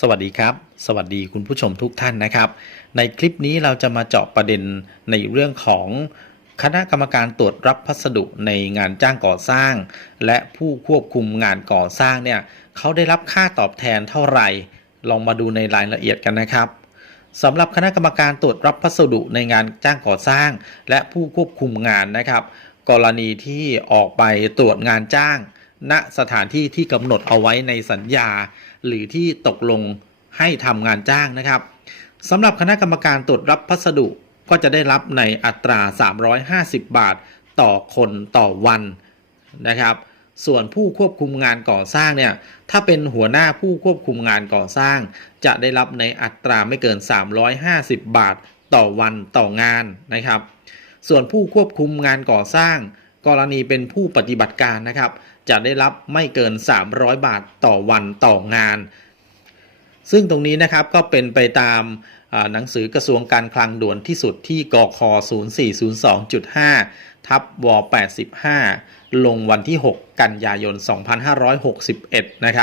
สวัสดีครับ สวัสดีคุณผู้ชมทุกท่านนะครับ ในคลิปนี้เราจะมาเจาะประเด็นในเรื่องของคณะกรรมการตรวจรับพัสดุในงานจ้างก่อสร้าง และผู้ควบคุมงานก่อสร้างเนี่ยเขาได้รับค่าตอบแทนเท่าไหร่ ลองมาดูในรายละเอียดกันนะครับสำหรับคณะกรรมการตรวจรับพัสดุในงานจ้างก่อสร้าง และผู้ควบคุมงานนะครับ กรณีที่ออกไปตรวจงานจ้าง ณสถานที่ที่กำหนดเอาไว้ในสัญญา หรือที่ตกลงให้ทำงานจ้างนะครับสำหรับคณะกรรมการตรวจรับพัสดุก็จะได้รับในอัตรา 350 บาทต่อคนต่อวันนะครับ ส่วนผู้ควบคุมงานก่อสร้างเนี่ย ถ้าเป็นหัวหน้าผู้ควบคุมงานก่อสร้าง จะได้รับในอัตราไม่เกิน 350 บาทต่อวันต่องานนะครับ ส่วนผู้ควบคุมงานก่อสร้าง กรณีเป็นผู้ปฏิบัติการนะครับ จะได้รับไม่เกิน 300 บาทต่อวันต่องาน ซึ่งตรงนี้นะครับก็เป็นไปตามหนังสือกระทรวงการคลังด่วนที่สุดที่กค0402.5 ทับว85 ลงวันที่ 6 กันยายน 2561 นะครับ